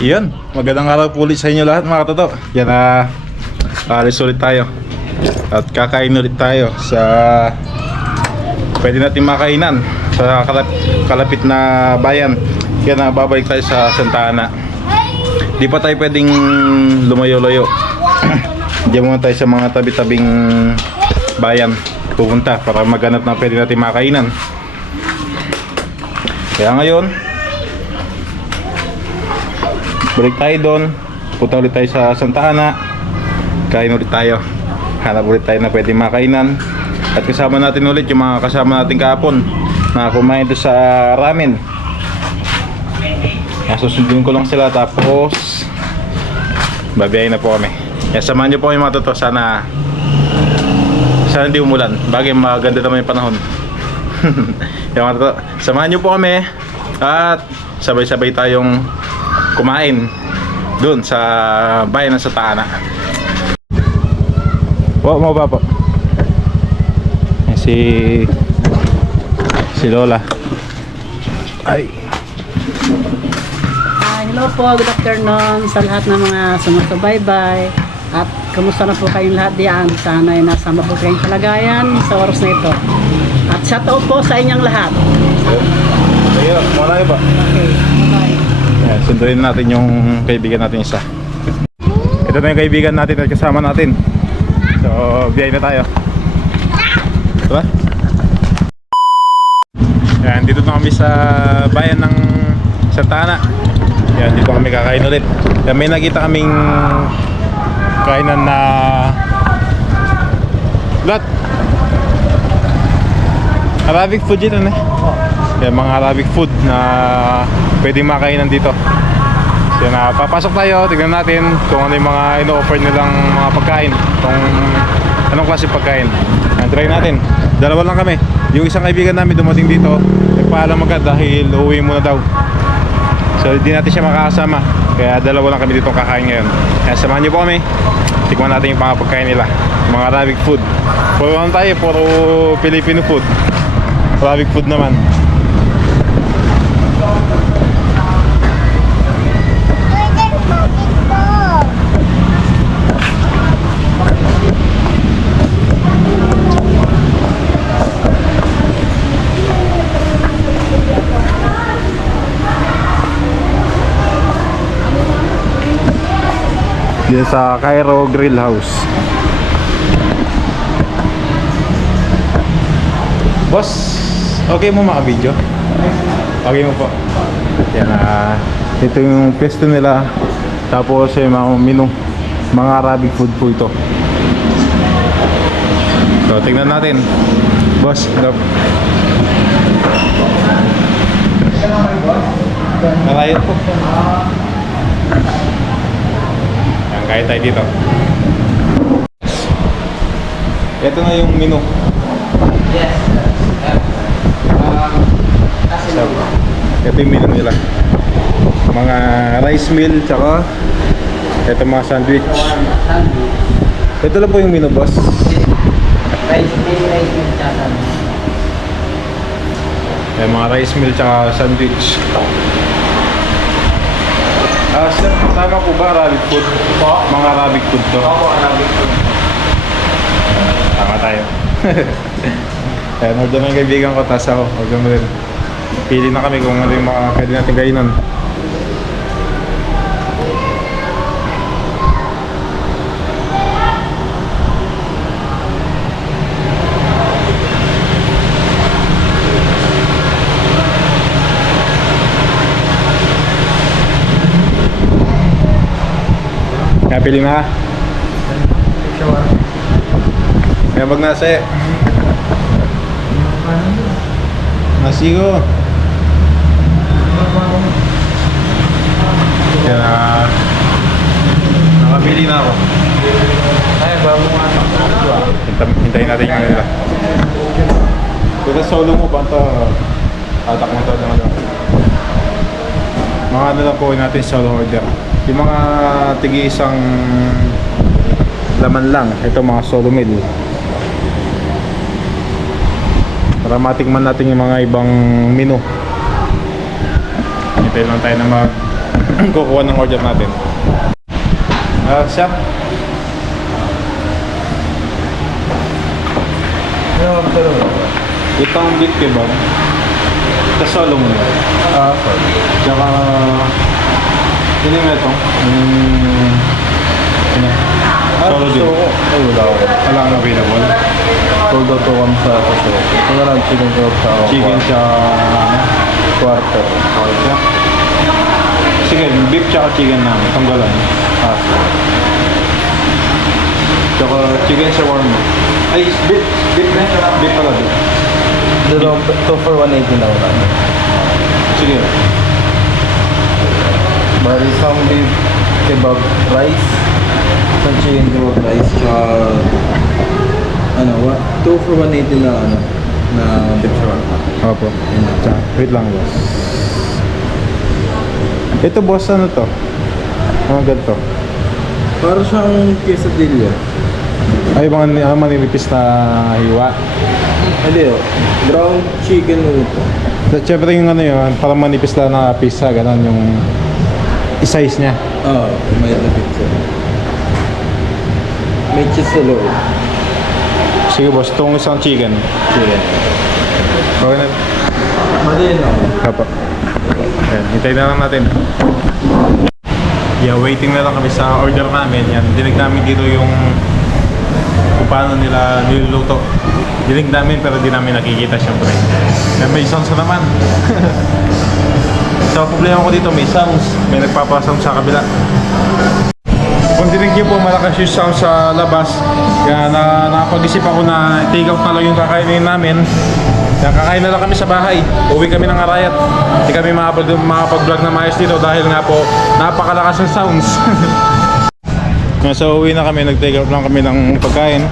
Iyon, magandang araw po ulit sa inyo lahat mga katoto. Yan alis ulit tayo. At kakain ulit tayo sa pwede natin makainan sa kalapit na bayan. Yan babalik tayo sa Santa Ana. Di pa tayo pwedeng lumayo-layo. Diyan muna tayo sa mga tabi-tabing bayan pupunta para maghanap na pwede natin makainan. Kaya ngayon balik tayo doon, punta ulit tayo sa Santa Ana, kain ulit tayo, hanap ulit tayo na pwede makainan. At kasama natin ulit yung mga kasama natin kahapon na kumain doon sa ramen. Susundin ko lang sila tapos babiyahin na po kami. Yan, samahan nyo po kami mga toto. Sana hindi umulan, bagay maganda naman yung panahon. Yan mga toto, samahan nyo po kami at sabay-sabay tayong kumain doon sa bayan ng Santa Ana. Mo ba po? Si Lola. Ay. Hello po, good afternoon sa lahat ng mga sumusubaybay. At kumusta na po kayong lahat diyan? Sana ay nasa mabuting kalagayan sa oras na ito. At shoutout po sa inyong lahat. Ayun, muna ba? Okay, bye-bye. Ayan, sunduin natin yung kaibigan natin isa. Ito na yung kaibigan natin at kasama natin. So, biyay na tayo. Diba? Ayan, dito na kami sa bayan ng Santa Ana. Ayan, dito kami kakain ulit. Ayan, may nakita kaming kainan na lot Arabic food dito na. Ayan, mga Arabic food na pwedeng makainan dito. So, papasok tayo, tignan natin kung ano yung mga ino-offer nilang mga pagkain, kung anong klase pagkain. Try natin. Dalawa lang kami. Yung isang kaibigan namin dumating dito, nagpaalam agad dahil uuwi muna daw. So hindi natin siya makakasama. Kaya dalawa lang kami dito kakain ngayon. Kaya samahan niyo po kami. Tikman natin yung mga pagkain nila, mga Arabic food. Puro lang tayo, puro Filipino food. Arabic food naman. Dito sa Cairo Grill House. Boss, okay mo maka-video? Okay mo po. Yan, ito yung pwesto nila. Tapos yung mga menu, mga Arabic food po ito. So tingnan natin. Boss, hello. Nakayot po. Yan, kaya tayo dito. Ito na yung menu. Yes. So, ito yung menu nila. Mga rice meal, tsaka ito mga sandwich. Ito lang po yung menu, boss. Rice meal, tsaka Mga rice meal, tsaka sandwich. Sir, tama po ba Arabic food? Mga Arabic food to? Opo, Arabic food. Tama tayo. Ayan, order na yung kaibigan ko, tas ako. Order mo rin. Pili na kami kung ano yung mga pwede natin kainan. Kaya pili na. Kaya wag nasa nasigo. Kaya nakapili na ako. Ay, bago nga. Hintayin natin yung nila. Kaya solo mo ba ito? Atak mo ito naman. Mga ano lang po natin solo order. Yung mga tigi-isang laman lang. Ito mga solo meal. Para matikman natin yung mga ibang menu. Hintay lang tayo na kukuha ng order natin. Chef? Itong beef kebab. Kasolo mo na. Tsaka, yun yung ito. Solo din. Ay, wala ako. Wala kang available. Sold out to kami sa Paso. Ito na lang chicken kebab sa Chicken siya. quarter. Sige, beef tsaka chicken namin. Tanggalan. Tsaka chicken shawarma. Ay, beef. Beef na. Beef pala beef. Dito, 2 for 180 na wala. Sige. Bali, isang beef kebab rice. Isang chicken kebab rice. Ano, 2 for 180 na ano, na beef shawarma. Opo. Wait lang, boss. Ito, boss, ano to? Mga ganito. Para siyang quesadilla. Ay, mga maninipis na hiwa. Hindi, ground chicken uto. Siyempre yung ano yun, parang manipis lang na pizza, gano'n yung size niya. May na pizza. May cheese sa loob. Sige, boss, itong isang chicken. Chicken. Okay na. Mali na ako. Kapag. Ayan, hintayin na lang natin. Yeah, waiting na lang kami sa order namin. Yan, dinig namin dito yung kung paano nila niluluto. Dinig namin pero di namin nakikita syempre. Kaya may sounds na naman. So, problema ko dito, may sounds. May nagpapasound sa kabila. Kung dinig niyo po, malakas yung sound sa labas. Kaya napag-isip ako na take out na lang yung kakainin namin. Kaya kakain na lang kami sa bahay. Uwi kami ng Arayat. Hindi kami makapag-vlog na maayos dito dahil nga po napakalakas ng sounds. So uwi na kami, nag-take out lang kami ng pagkain.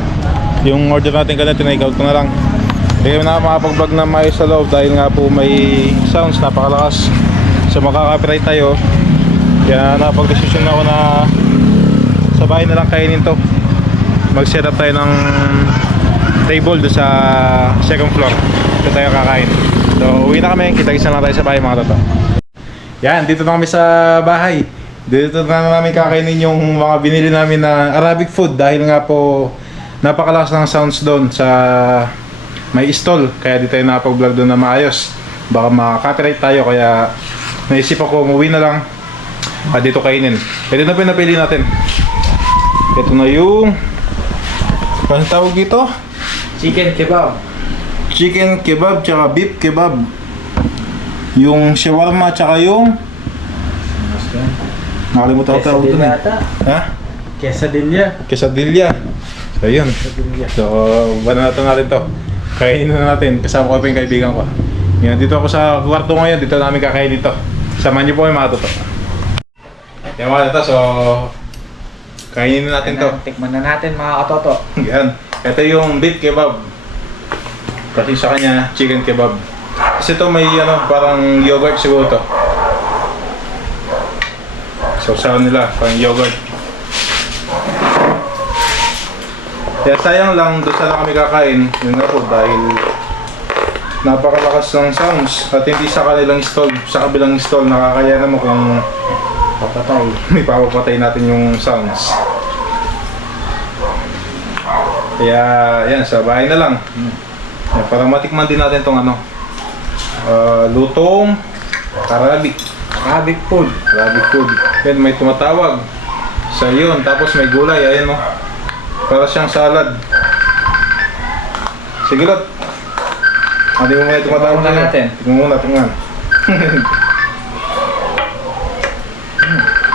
Yung order natin kanina, tinake out ko na lang. Hindi kami na makapag-vlog na maayos sa loob dahil nga po may sounds, napakalakas. So makaka-copyright tayo. Kaya napag-desisyon ako na sa bahay na lang kainin to. Mag-set up tayo ng table doon sa second floor. Doon tayo kakain. So uwi na kami, kita-kita lang tayo sa bahay mga toto. Yan, dito na kami sa bahay. Dito na namin kakainin yung mga binili namin na Arabic food dahil nga po napakalakas ng sounds doon sa may stall. Kaya dito tayo nakapag-vlog doon na maayos. Baka makaka-copyright tayo kaya naisip ako umuwi na lang at dito kainin. Ito na pinapili natin. Ito na yung ano tawag dito? Chicken kebab. Chicken kebab tsaka beef kebab. Yung shawarma tsaka yung nakalimutan ko tawag doon eh. Ha? Quesadilla. Quesadilla. So yun. So banatan natin to. Kainin na natin. Kasama ko pa yung kaibigan ko. Yan, dito ako sa kwarto ngayon. Dito namin kakain dito. Samahan niyo po yung mga toto. Yan mga toto. So kainin na natin to. Tikman na natin mga katoto. Yan. Ito yung beef kebab. Kasi sa kanya, chicken kebab. Kasi ito may ano, parang yogurt siguro to. Sausawan nila, parang yogurt. Kaya sayang lang, doon sana kami kakain. Yun nga po, dahil napakalakas ng sounds. At hindi sa kanilang stall, sa kabilang stall, nakakaya naman kung Papatay. may papapatay natin yung sounds. Kaya yan, sa bahay na lang. Yan, para matikman din natin tong ano, lutong Arabic. Arabic food. Arabic food. Then may tumatawag sa yun, tapos may gulay, ayan mo. Para siyang salad. Sige lot. Hindi mo muna tumatawag Tingnan natin. Tingnan muna, tingnan.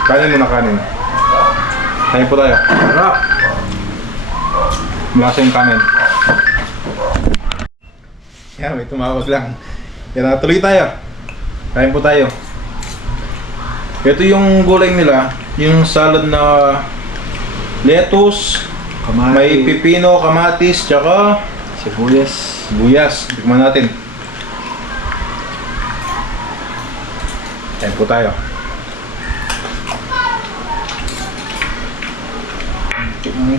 Kanin muna, kanin. Kanin po tayo. Sarap. Malasa yung kanin. Yan, may tumawag lang. Yan, tuloy tayo. Kain po tayo. Ito yung gulay nila, yung salad na lettuce, may pipino, kamatis, tsaka Sibuyas. sibuyas. Tikman natin. Kain po tayo.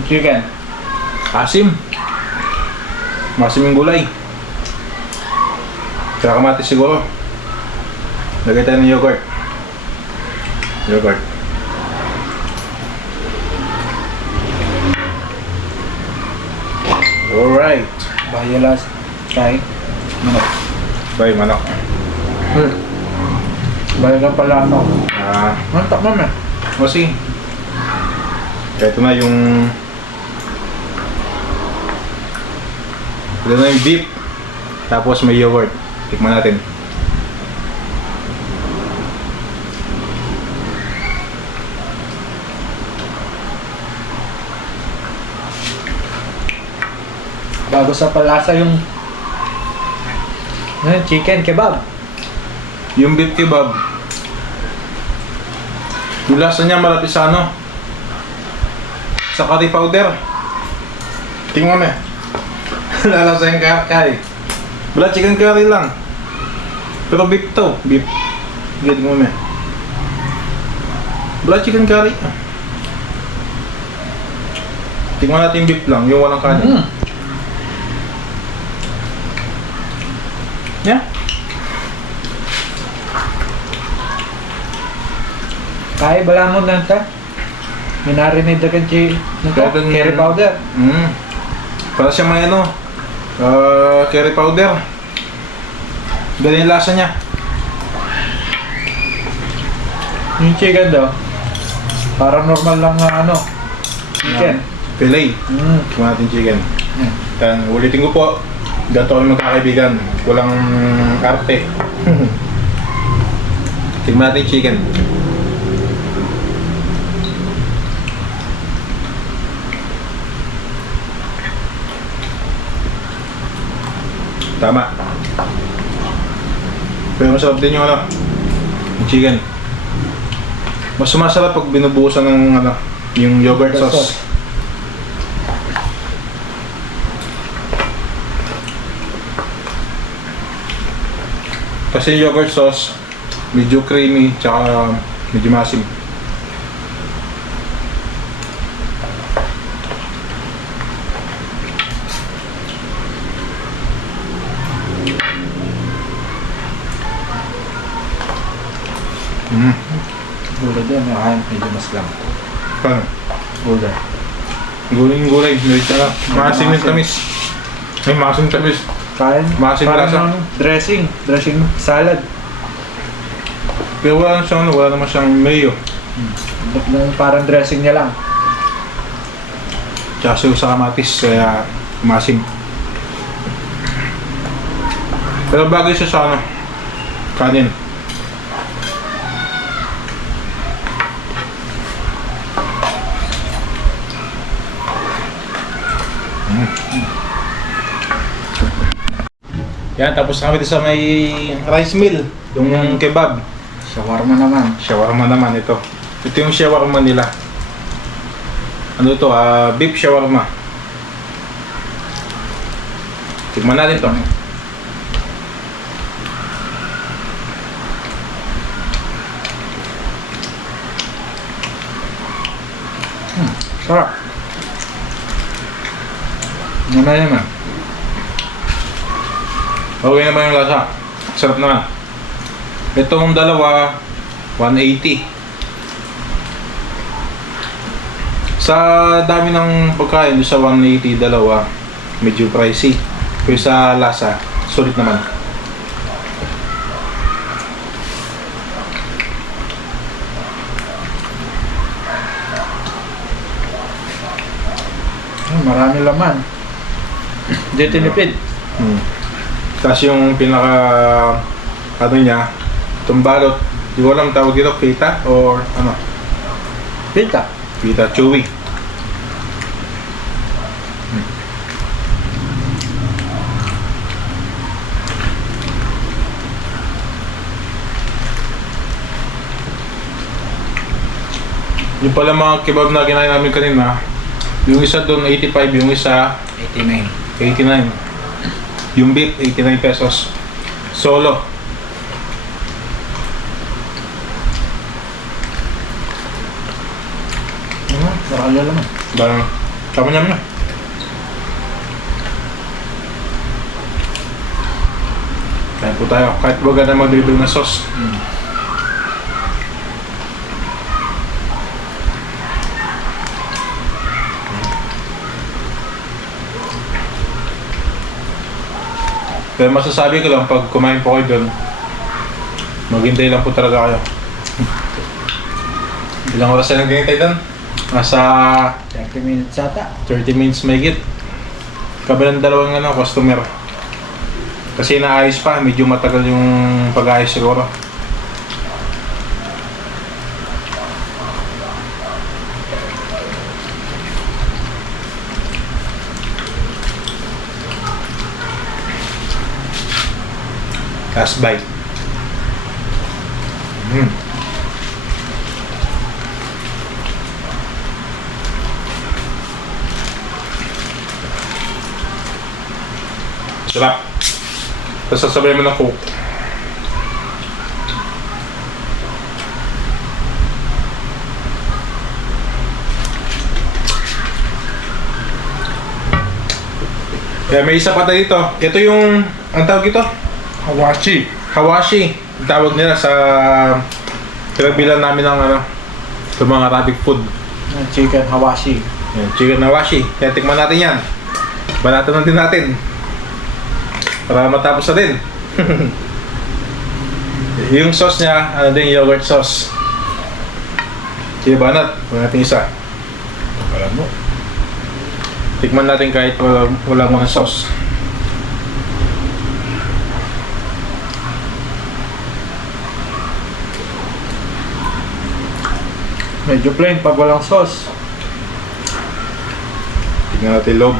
Chicken. Asim. Masim yung gulay. Tsaka kamatis siguro. Lagay tayo ng yogurt. Yogurt. Alright. Bayalas. Kain. Manok. Bye, manok. Bayalan pala ako. Mantak naman. O sige. Kaya ito na yung... Ito na yung beef. Tapos may yogurt. Tikman natin. Bago sa palasa yung chicken kebab. Yung beef kebab. Yung lasa niya malapit sa ano? Sa curry powder. Tingnan mo eh. Lalasa yung curry. Wala, chicken curry lang. Pero beef to. Beef. Tingnan mo eh. Wala, chicken curry. Tingnan natin yung beef lang. Yung walang kanin. Yeah. Kaya bala mo na ito. Minarinate na kanchi curry powder. Para siya may ano, curry powder. Ganyan yung lasa niya. Yung chicken daw, para normal lang na ano, chicken. Filet. Tingnan natin chicken. Then, ulitin ko po. Ganito kami magkakaibigan. Walang arte. Tingnan natin chicken. Tama. Pero masarap din yung ano, yung chicken. Mas sumasarap pag binubuhusan ng ano, yung yogurt sauce. Kasi yung yogurt sauce, medyo creamy, tsaka medyo masim. Gulay dyan, nakain medyo mas lang. Paano? Gulay. Gulay, tsaka masim yung tamis. Ay, masim tamis. Kain. Maasim Parang lasa. ano, dressing. Dressing salad. Pero wala naman siyang, wala naman siyang mayo. Parang dressing niya lang. Tsaka siya sa kamatis, kaya masim. Pero bagay siya sa ano, kanin. Yan, tapos kami dito sa may rice mill, yung kebab. Shawarma naman. Shawarma naman ito. Ito yung shawarma nila. Ano ito? Beef shawarma. Tikman natin to. Sarap. Naman. Okay naman yung lasa. Sarap naman. Itong dalawa, 180. Sa dami ng pagkain, sa 180 dalawa, medyo pricey. Pero sa lasa, sulit naman. Marami laman. Hindi tinipid. Tapos yung pinaka ano niya, itong balot, di ko alam tawag dito, pita or ano? Pita. Pita, chewy. Yung pala mga kebab na kinain namin kanina, yung isa doon 85, yung isa 89. 89. Yung beef, 89 pesos. Solo. Marami laman. Parang, tama naman na. Kain po tayo. Kahit wag na magdibig na sauce. Pero masasabi ko lang, pag kumain po kayo doon, maghintay lang po talaga kayo. Ilang oras na naghintay doon? Nasa 30 minutes ata. 30 minutes mahigit. Kabilang dalawang customer. Kasi naayos pa, medyo matagal yung pag-ayos siguro. Last bite. Sarap. Tapos sasabay mo ng Coke. Kaya may isa pa tayo dito. Ito yung, ang tawag ito? Hawashi. Hawashi. Ang tawag nila sa pinagbilan namin ng sa mga Arabic food. Chicken hawashi. Yan, chicken hawashi. Kaya tikman natin yan. Banatan din natin. Para matapos na din. Yung sauce niya, yogurt sauce. Sige, banat. Huwag natin isa. Alam mo. Tikman natin kahit walang mga sauce. Medyo plain pag walang sauce. Tignan natin loob.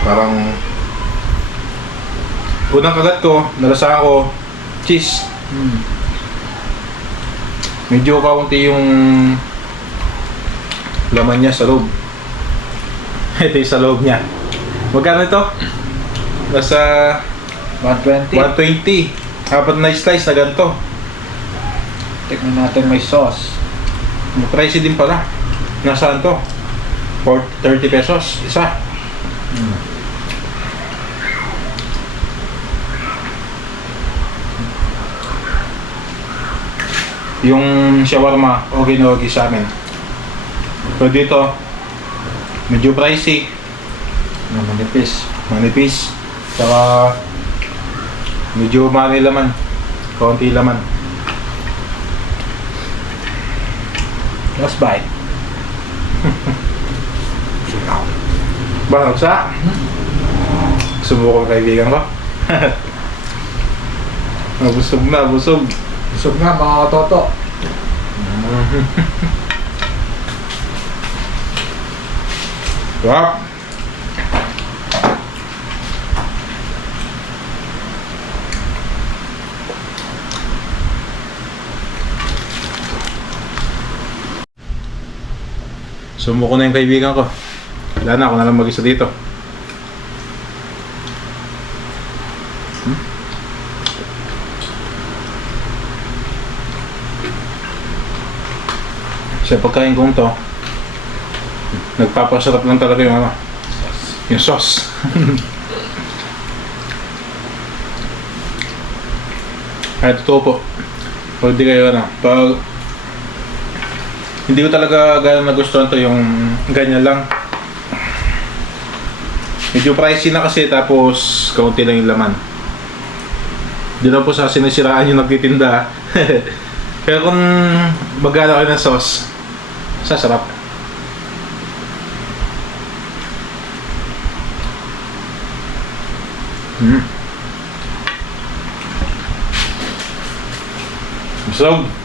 Parang unang kagat ko, nalasa ako cheese. Medyo kaunti yung laman niya sa loob. Ito yung sa loob niya. Magkano ito? Nasa 120. 120. Apat na slice na ganito. Tikman natin may sauce. Pricey din pala. Nasaan to? 30 pesos isa. Yung shawarma, okay na okay sa amin. Pero dito, medyo pricey. Manipis. Manipis. Saka medyo mali laman. Kaunti laman. Last bite. Ba, nagsa? Sumuko ang kaibigan ko. Busog na, busog. Busog nga mga katoto. Sarap. Sumuko na yung kaibigan ko. Wala na, ako na lang mag-isa dito. Sa pagkain kong to, nagpapasarap lang talaga yung yung sauce. Ay, totoo po. Pag di kayo pag hindi ko talaga gano'n nagustuhan to yung ganyan lang. Medyo pricey na kasi tapos kaunti lang yung laman. Di na po sa sinisiraan yung nagtitinda. Pero kung magana kayo ng sauce, sasarap. Busog.